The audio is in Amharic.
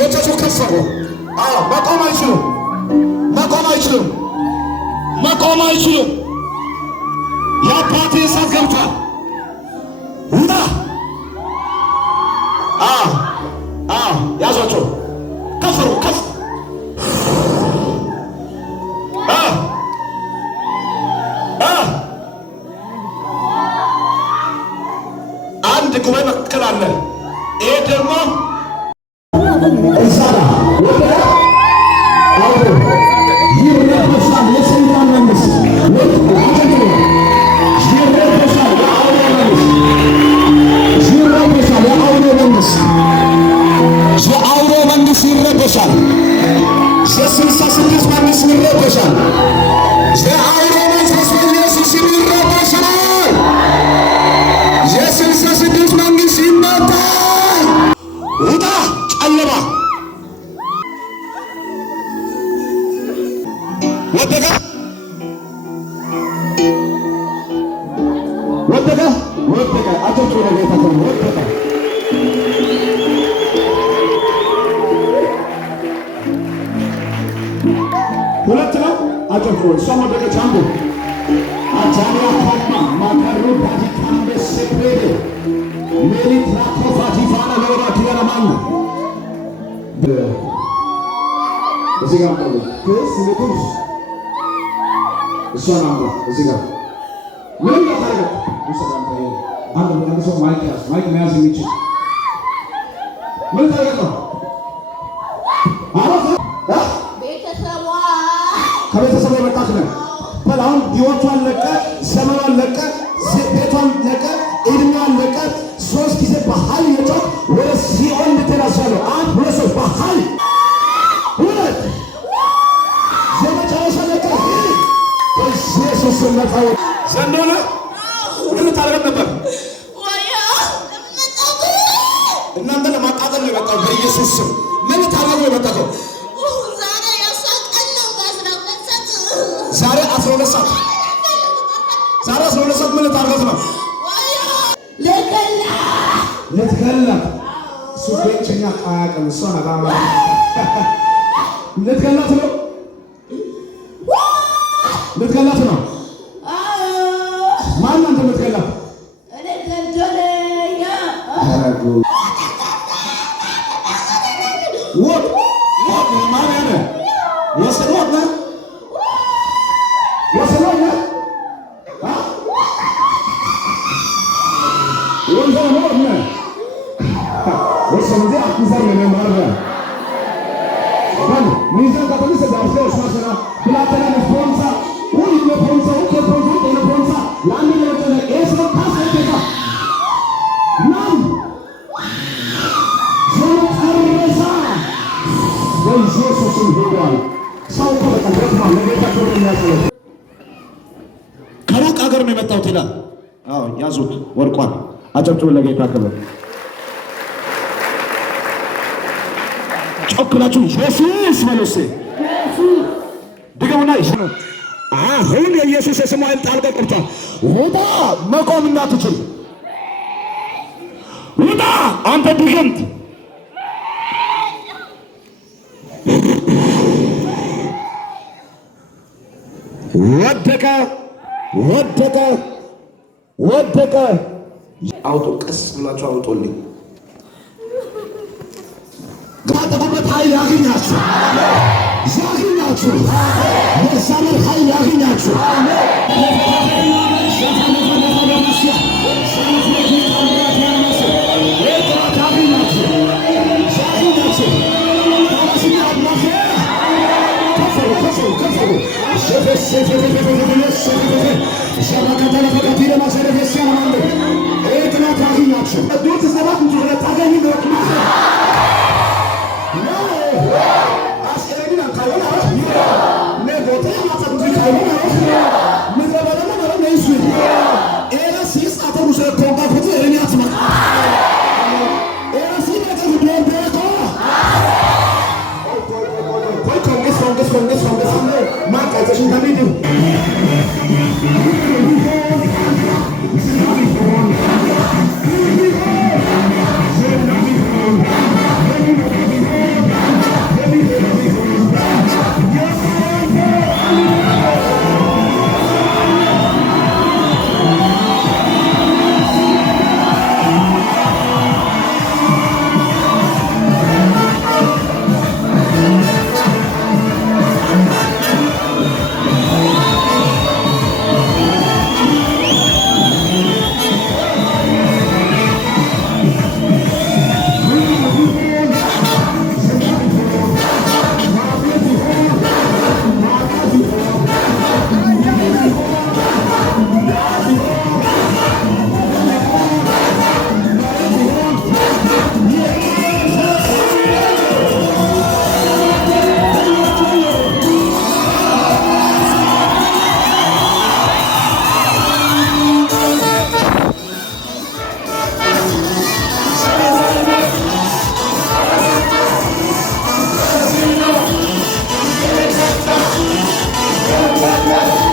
ጆቻቸው ከፈሩ። መቆም አይችሉም። መቆም አይችሉም። መቆም አይችሉም። የአባቴ እሳት ገብቷል። ውጣ! ያዟቸው። ከፈሩ። ከፍ አንድ ጉባኤ መካከል አለ። ይሄ ደግሞ የአውሬ መንግስት ይረበሻል። የስልሳ ስድስት መንግስት ይረበሻል። የአውሬ መንፈስ በኢየሱስ ይረበሻል። የስልሳ ስድስት መንግስት ይመታል። ውጣ! ጨለማ ወደቀ፣ ወደቀ፣ ወደቀ። አቶቹ ለጌታ ወደቀ። ሁለት ነው። አጨፎ እሷም ወደቀች። አንዱ አቻሪያ ካማ ማካሩ ፓቲካምቤ ሴፕሬዴ ሜሊት ራኮፋቲፋና ለወራት ያለማሉ እዚህ ጋር ቆይ ከስ ንጉስ እሷን አምራ እዚህ ጋር ምን ታደርጋ ወሰዳም ታየ አንድ ሰው ማይክ መያዝ የሚችል ምን ታደርጋ ከቤተሰብ የመጣች ነው። በላውን ህይወቷን ለቀ፣ ዘመኗን ለቀ፣ ቤቷን ለቀ፣ እድሜዋን ለቀ። 3 ጊዜ በኃይል የጮህ ወደ ሲኦል ልትራሳለሁ። አንድ ሁለት ሶስት በኃይል ሁለት የመጨረሻ ለቀ። በኢየሱስ ነፃ ዘንዶነ ምን ታደርግ ነበር? እናንተ ለማቃጠል ነው የመጣው። በኢየሱስ ስም ምን ታደርግ ነው የመጣው? ዛሬ 12 ሰዓት ምን ልታደርግ ነው? ልትገላ እሱ ቤቸኛ አያውቅም። እሷ ነጋማ ልትገላት ነው። ልትገላት ነው። ማን አንተ ልትገላት? ወጥ ማን ያለ ወሰዶት ነው ከሩቅ ሀገር ነው የመጣሁት ይላል። ያዙት ወርቋን አጨብጭቡ ለጌታ ክብር። ጮክላችሁ ኢየሱስ በሉስ። ድገሙና አሁን የኢየሱስ የስሙ ኃይል ጣልቃ ገብቷል። ውጣ! መቆም እንዳትችል ውጣ! አንተ ድግምት ወደቀ፣ ወደቀ፣ ወደቀ። አውጡ፣ ቀስ ብላችሁ አውጡልኝ። ጋጠበት ኃይል ያገኛችሁ፣ ያገኛችሁ፣ የእግዚአብሔር ኃይል ያገኛችሁ። ለቀ